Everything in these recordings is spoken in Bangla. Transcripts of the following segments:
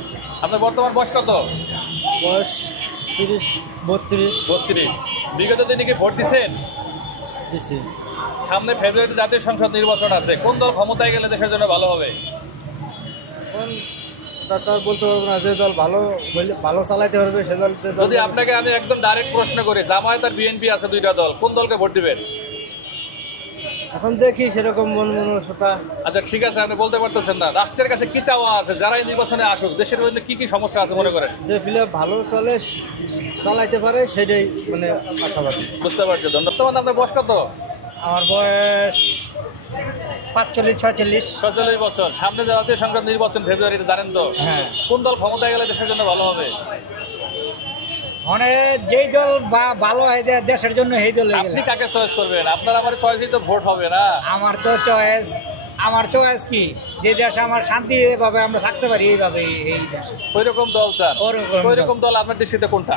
আছে। আপনার বর্তমান বয়স কত? বয়স 30-32। বিগত দিনে কি ভোট দিচ্ছেন? দিছি। সামনে ফেব্রুয়ারিতে জাতীয় সংসদ নির্বাচন আছে, কোন দল ক্ষমতায় গেলে দেশের জন্য ভালো হবে? ডাক্তার বলতে পারবো না, যে দল ভালো চালাইতে পারবে সে দল। যদি আপনাকে আমি একদম ডাইরেক্ট প্রশ্ন করি, জামায়াত আর বিএনপি আছে দুইটা দল, কোন দলকে ভোট দিবেন? এখন দেখি সেরকম মনসতা। আচ্ছা ঠিক আছে, আপনি বলতে পারতেছেন না। রাষ্ট্রের কাছে কি চাওয়া আছে যারা এই নির্বাচনে আসুক, দেশের মধ্যে কি কি সমস্যা আছে মনে করেন? যে ফিলে ভালো চলে চালাইতে পারে সেটাই আশাবাদী। বুঝতে পারছি। ধন্যবাদ। আপনার বয়স কত? আমার বয়স 45-46 বছর। সামনে জাতীয় সংসদ নির্বাচন ফেব্রুয়ারিতে, জানেন তো? হ্যাঁ। কোন দল ক্ষমতায় গেলে দেশের জন্য ভালো হবে? মানে যেই দল ভালো হয় দেশের জন্য সেই দল। আপনি কাকে চয়েস করবেন? আপনার আমার চয়েসই তো ভোট হবে না। আমার চয়েস কি, যে দেশে আমার শান্তি ভাবে আমরা থাকতে পারি এইভাবে, এই দেশে ওইরকম দল চান? ওরকম ওইরকম দল আপনার দৃষ্টিতে কোনটা?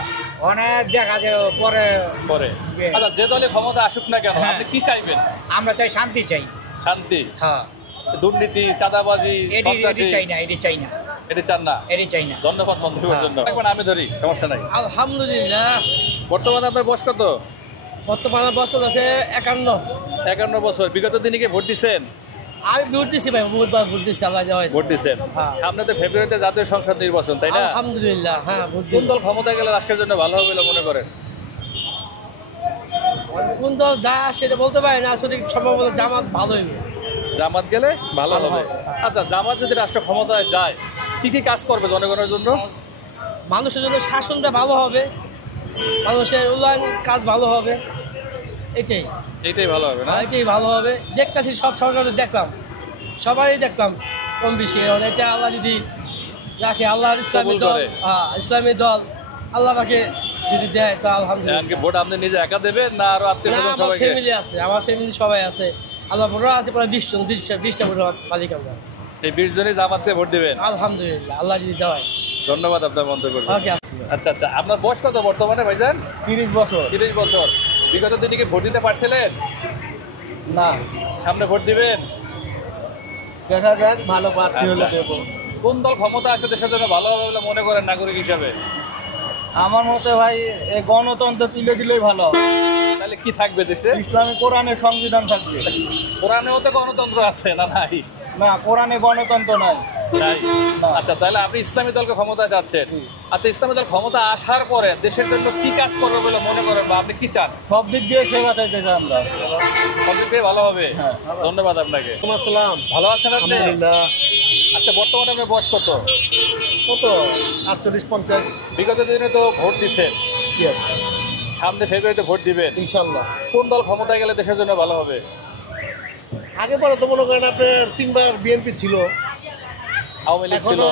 অনেক দেখা যায় পরে। আচ্ছা, যে দলে ক্ষমতা আসুক না কেন, আপনি কি চাইবেন? আমরা চাই শান্তি, চাই শান্তি। হ্যাঁ। দুর্নীতি, চাঁদাবাজি এটি চাই না, এটি চাই না, এটি চান না? এটি চাই না। ধন্যবাদ মন্তব্যের জন্য। এখন আমি ধরি, সমস্যা নাই। আলহামদুলিল্লাহ। বর্তমানে আপনার বয়স কত? বর্তমানে বছর আছে 51 বছর। বিগত দিনে কি ভোট দিচ্ছেন? আমি ভোট দিচ্ছি ভাই, বহুতবার ভোট দিচ্ছি। আল্লাহ ভোট দিচ্ছেন। সামনে তো ফেব্রুয়ারিতে জাতীয় সংসদ নির্বাচন, তাই না? আলহামদুলিল্লাহ। হ্যাঁ। কোন দল ক্ষমতায় গেলে রাষ্ট্রের জন্য ভালো হবে বলে মনে করেন? কোন দল যা সেটা বলতে পারি না, আসলে সম্ভবত জামাত ভালো হইবে। জামাত গেলে ভালো হবে। আচ্ছা, জামাত যদি রাষ্ট্র ক্ষমতায় যায় কি কি কাজ করবে জনগণের জন্য? মানুষের জন্য শাসনটা ভালো হবে, মানুষের উন্নয়ন কাজ ভালো হবে, এইটাই ভালো হবে না? এটাই ভালো হবে। দেখতেছি সব সরকার দেখলাম, সবারই দেখলাম কম বেশি। এটা আল্লাহ যদি রাখে, আল্লাহর ইসলামী দল, ইসলামী দল আল্লাহ পাকে যদি দেয় তো আলহামদুলিল্লাহ। ভোট আপনি নিজে একা দেবেন না আরো আত্মীয়স্বজন সবাইকে? ফ্যামিলি আছে, আমার ফ্যামিলি সবাই আছে। আল্লাহ ভোটার আছে প্রায় 20টা ভোটার মালিক আমরা। এই 20 জনই জামাতকে ভোট দিবেন? আলহামদুলিল্লাহ, আল্লাহ যদি দেয়। ধন্যবাদ আপনার মন্তব্য। আচ্ছা, আপনার বয়স কত বর্তমানে ভাইজান? 30 বছর। 30 বছর। বিগত দিনে কি ভোট দিতে পারছিলেন? না। সামনে ভোট দিবেন? দেখা যাক, ভালো প্রার্থী হলে দেব। কোন দল ক্ষমতা আসে দেশের জন্য ভালো হবে বলে মনে করেন নাগরিক হিসাবে? আমার মতে ভাই গণতন্ত্র তুলে দিলেই ভালো। তাহলে কি থাকবে দেশে? ইসলামী কোরআনের সংবিধান থাকবে। কোরআনেও তো গণতন্ত্র আছে না? নাই না, কোরআনে গণতন্ত্র নাই। আচ্ছা, তাহলে আপনি ইসলামী দলকে ক্ষমতা চাচ্ছেন। আচ্ছা, ইসলামী দল ক্ষমতা আসার পরে দেশের জন্য কি কাজ করবে বলে মনে করেন বা আপনি কি চান? সব দিক দিয়ে সেবা চাইতে চাই আমরা। সব দিক দিয়ে ভালো হবে। ধন্যবাদ আপনাকে। আসসালাম। ভালো আছেন আপনি? আলহামদুলিল্লাহ। আচ্ছা, বর্তমানে আপনার বয়স কত? 48-50। বিগত দিনে তো ভোট দিচ্ছেন, ইয়েস, সামনে ফেব্রুয়ারিতে ভোট দিবেন। ইনশাল্লাহ। কোন দল ক্ষমতায় গেলে দেশের জন্য ভালো হবে? আগে পরে তো মনে করেন আপনার 3বার বিএনপি ছিল, আওয়ামী লীগ ছিল, এখনো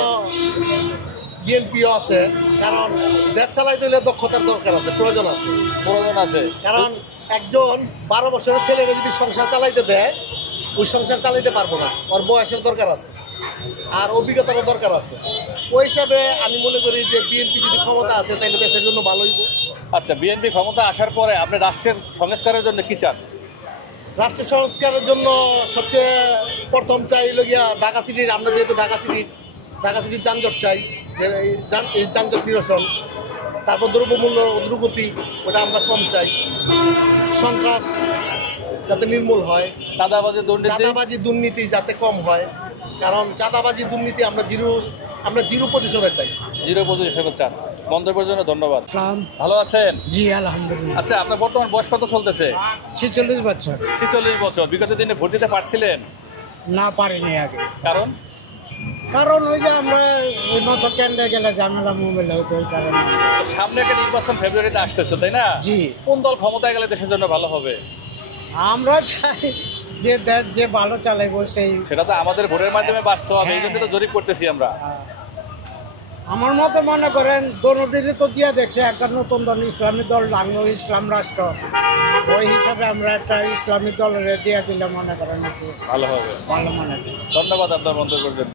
বিএনপিও আছে। কারণ দেশ চালাইতে হলে দক্ষতার দরকার আছে, প্রয়োজন আছে। কারণ একজন 12 বছরের ছেলেরা যদি সংসার চালাইতে দেয়, ওই সংসার চালাইতে পারবো না। ওর বয়সের দরকার আছে আর অভিজ্ঞতারও দরকার আছে। ওই হিসাবে আমি মনে করি যে বিএনপি যদি ক্ষমতা আসে তাহলে দেশের জন্য ভালো হইব। আচ্ছা, বিএনপি ক্ষমতা আসার পরে আপনি রাষ্ট্রের সংস্কারের জন্য কি চান? রাষ্ট্রের সংস্কারের জন্য সবচেয়ে প্রথম চাই হলো গিয়া ঢাকা সিটির, আমরা যেহেতু ঢাকা সিটির যানজট চাই, যে এই যানজট নিরসন। তারপর দ্রব্যমূল্য ঊর্ধ্বগতি, ওটা আমরা কম চাই। সন্ত্রাস যাতে নির্মূল হয়, চাঁদাবাজি দুর্নীতি যাতে কম হয়। কারণ চাঁদাবাজি দুর্নীতি আমরা জিরো পজিশনে চাই। জিরো পজিশনে চান। মন্তব্যের জন্য ধন্যবাদ। ভালো আছেন? জি আলহামদুলিল্লাহ। আচ্ছা, আপনার বর্তমান বয়স কত চলতেছে? 46 বছর। 46 বছর। বিগত দিনে ভোট দিতে পারছিলেন? না, পারিনি আগে। কারণ ওই যে আমরা ওই মতো কেন্দ্রে গেলে ঝামেলা মোমেলা হতো, ওই কারণে। সামনে একটা নির্বাচন ফেব্রুয়ারিতে আসতেছে, তাই না? জি। কোন দল ক্ষমতায় গেলে দেশের জন্য ভালো হবে? আমরা চাই যে দেশ যে ভালো চালাইবো সেই। সেটা তো আমাদের ভোটের মাধ্যমে বাঁচতে হবে, এই জন্য তো জরিপ করতেছি আমরা। আমার মতে মনে করেন দোনোদিনই তো দিয়ে দেখছে, একটা নতুন দল ইসলামী দল লাগলো, ইসলাম রাষ্ট্র। ওই হিসাবে আমরা একটা ইসলামী দলের দিয়ে দিলে মনে করেন একটু ভালো হবে। ভালো মনে হয়। ধন্যবাদ আপনার মন্তব্যের জন্য।